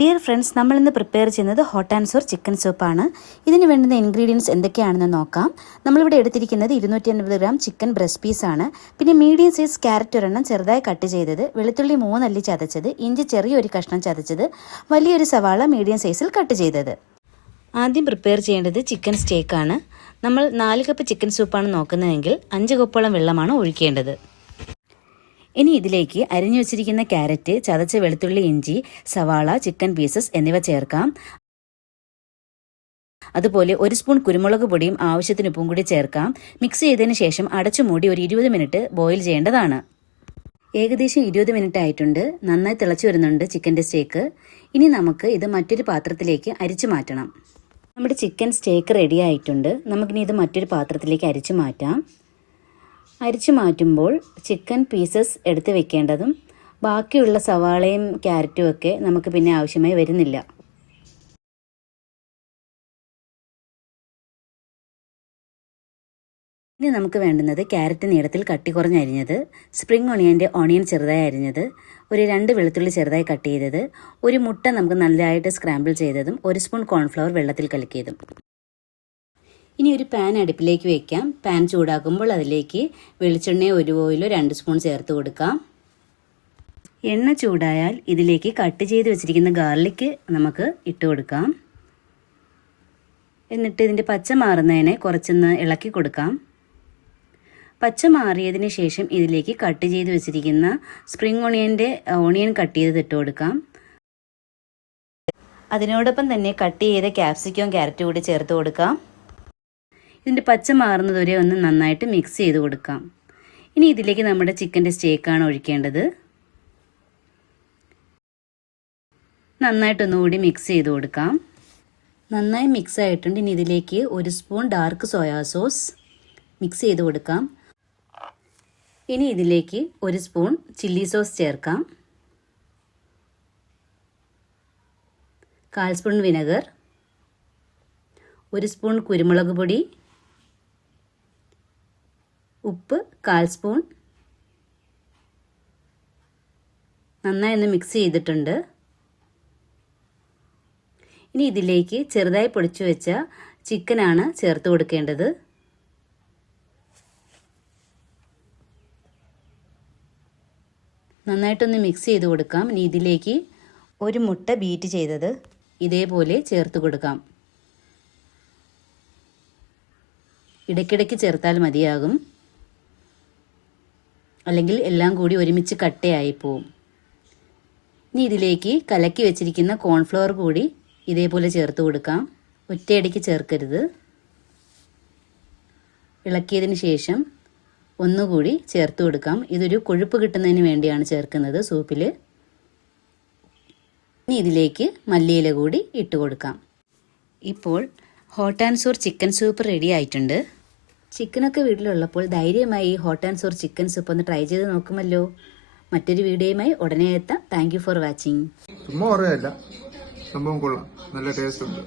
Dear friends, നമ്മളിന്ന് prepare ചെയ്യുന്നത് hot and sour chicken സൂപ്പാണ്. ഇതിന് വേണ്ടുന്ന ഇൻഗ്രീഡിയൻസ് എന്തൊക്കെയാണെന്ന് നോക്കാം. നമ്മളിവിടെ എടുത്തിരിക്കുന്നത് 250 ഗ്രാം ചിക്കൻ ബ്രസ്റ്റ് പീസാണ്. പിന്നെ മീഡിയം സൈസ് ക്യാരറ്റ് ഒരെണ്ണം ചെറുതായി കട്ട് ചെയ്തത്, വെളുത്തുള്ളി 3 അല്ലി ചതച്ചത്, ഇഞ്ചി ചെറിയൊരു കഷ്ണം ചതച്ചത്, വലിയൊരു സവാള മീഡിയം സൈസിൽ കട്ട് ചെയ്തത്. ആദ്യം പ്രിപ്പയർ ചെയ്യേണ്ടത് ചിക്കൻ സ്റ്റേക്കാണ്. നമ്മൾ 4 കപ്പ് ചിക്കൻ സൂപ്പാണ് നോക്കുന്നതെങ്കിൽ 5 കപ്പോളം വെള്ളമാണ് ഒഴിക്കേണ്ടത്. ഇനി ഇതിലേക്ക് അരിഞ്ഞു വെച്ചിരിക്കുന്ന ക്യാരറ്റ്, ചതച്ച വെളുത്തുള്ളി, ഇഞ്ചി, സവാള, ചിക്കൻ പീസസ് എന്നിവ ചേർക്കാം. അതുപോലെ 1 സ്പൂൺ കുരുമുളക് പൊടിയും ആവശ്യത്തിന് ഉപ്പും കൂടി ചേർക്കാം. മിക്സ് ചെയ്തതിന് ശേഷം അടച്ചു മൂടി ഒരു 20 മിനിറ്റ് ബോയിൽ ചെയ്യേണ്ടതാണ്. ഏകദേശം 20 മിനിറ്റ് ആയിട്ടുണ്ട്. നന്നായി തിളച്ചു വരുന്നുണ്ട് ചിക്കൻ്റെ സ്റ്റേക്ക്. ഇനി നമുക്ക് ഇത് മറ്റൊരു പാത്രത്തിലേക്ക് അരിച്ചു മാറ്റണം. നമ്മുടെ ചിക്കൻ സ്റ്റേക്ക് റെഡി ആയിട്ടുണ്ട്. നമുക്കിനി ഇത് മറ്റൊരു പാത്രത്തിലേക്ക് അരിച്ചു മാറ്റാം. അരിച്ചു മാറ്റുമ്പോൾ ചിക്കൻ പീസസ് എടുത്ത് വെക്കേണ്ടതും ബാക്കിയുള്ള സവാളയും ക്യാരറ്റും ഒക്കെ നമുക്ക് പിന്നെ ആവശ്യമായി വരുന്നില്ല. ഇനി നമുക്ക് വേണ്ടുന്നത് ക്യാരറ്റ് നീളത്തിൽ കട്ടി കുറഞ്ഞ് അരിഞ്ഞത്, സ്പ്രിംഗ് ഓണിയൻ ചെറുതായി അരിഞ്ഞത്, ഒരു 2 വെളുത്തുള്ളി ചെറുതായി കട്ട് ചെയ്തത്, ഒരു മുട്ട നമുക്ക് നല്ലതായിട്ട് സ്ക്രാമ്പിൾ ചെയ്തതും, 1 സ്പൂൺ കോൺഫ്ലവർ വെള്ളത്തിൽ കലക്കിയതും. ഇനി ഒരു പാൻ അടുപ്പിലേക്ക് വയ്ക്കാം. പാൻ ചൂടാക്കുമ്പോൾ അതിലേക്ക് വെളിച്ചെണ്ണയോ ഒരു ഓയിലോ 2 സ്പൂൺ ചേർത്ത് കൊടുക്കാം. എണ്ണ ചൂടായാൽ ഇതിലേക്ക് കട്ട് ചെയ്ത് വെച്ചിരിക്കുന്ന ഗാർലിക്ക് നമുക്ക് ഇട്ട് കൊടുക്കാം. എന്നിട്ട് ഇതിൻ്റെ പച്ച മാറുന്നതിനെ കുറച്ചൊന്ന് ഇളക്കി കൊടുക്കാം. പച്ച മാറിയതിന് ശേഷം ഇതിലേക്ക് കട്ട് ചെയ്ത് വെച്ചിരിക്കുന്ന സ്പ്രിംഗ് ഓണിയൻ കട്ട് ചെയ്ത് ഇട്ട് കൊടുക്കാം. അതിനോടൊപ്പം തന്നെ കട്ട് ചെയ്ത ക്യാപ്സിക്കവും ക്യാരറ്റും കൂടി ചേർത്ത് കൊടുക്കാം. ഇതിൻ്റെ പച്ച മാറുന്നതുവരെ ഒന്ന് നന്നായിട്ട് മിക്സ് ചെയ്ത് കൊടുക്കാം. ഇനി ഇതിലേക്ക് നമ്മുടെ ചിക്കൻ്റെ സ്റ്റേക്കാണ് ഒഴിക്കേണ്ടത്. നന്നായിട്ടൊന്നുകൂടി മിക്സ് ചെയ്ത് കൊടുക്കാം. നന്നായി മിക്സ് ആയിട്ടുണ്ട്. ഇനി ഇതിലേക്ക് 1 spoon dark soya sauce mix ചെയ്ത് കൊടുക്കാം. ഇനി ഇതിലേക്ക് 1 സ്പൂൺ ചില്ലി സോസ് ചേർക്കാം. 1/4 സ്പൂൺ വിനെഗർ, 1 സ്പൂൺ കുരുമുളക് പൊടി, ഉപ്പ് 1/4 സ്പൂൺ. നന്നായി ഒന്ന് മിക്സ് ചെയ്തിട്ടുണ്ട്. ഇനി ഇതിലേക്ക് ചെറുതായി പൊടിച്ചു വെച്ച ചിക്കനാണ് ചേർത്ത് കൊടുക്കേണ്ടത്. നന്നായിട്ടൊന്ന് മിക്സ് ചെയ്ത് കൊടുക്കാം. ഇനി ഇതിലേക്ക് ഒരു മുട്ട ബീറ്റ് ചെയ്തത് ഇതേപോലെ ചേർത്ത് കൊടുക്കാം. ഇടയ്ക്കിടയ്ക്ക് ചേർത്താൽ മതിയാകും, അല്ലെങ്കിൽ എല്ലാം കൂടി ഒരുമിച്ച് കട്ടയായി പോവും. ഇനി ഇതിലേക്ക് കലക്കി വെച്ചിരിക്കുന്ന കോൺഫ്ലവർ കൂടി ഇതേപോലെ ചേർത്ത് കൊടുക്കാം. ഒറ്റയടിക്ക് ചേർക്കരുത്. ഇളക്കിയതിന് ശേഷം ഒന്നുകൂടി ചേർത്ത് കൊടുക്കാം. ഇതൊരു കൊഴുപ്പ് കിട്ടുന്നതിന് വേണ്ടിയാണ് ചേർക്കുന്നത് സൂപ്പിൽ. ഇനി ഇതിലേക്ക് മല്ലിയില കൂടി ഇട്ട് കൊടുക്കാം. ഇപ്പോൾ hot and sour chicken soup ready ആയിട്ടുണ്ട്. ചിക്കനൊക്കെ വീട്ടിലുള്ളപ്പോൾ ധൈര്യമായി ഈ hot and sour chicken soup ഒന്ന് ട്രൈ ചെയ്ത് നോക്കുമല്ലോ. മറ്റൊരു വീഡിയോയുമായി ഉടനെ എത്താം. Thank you for watching. ചുമ്മാ പറയാല്ല, സംഭവം കൊള്ളാം, നല്ല ടേസ്റ്റ് ഉണ്ട്.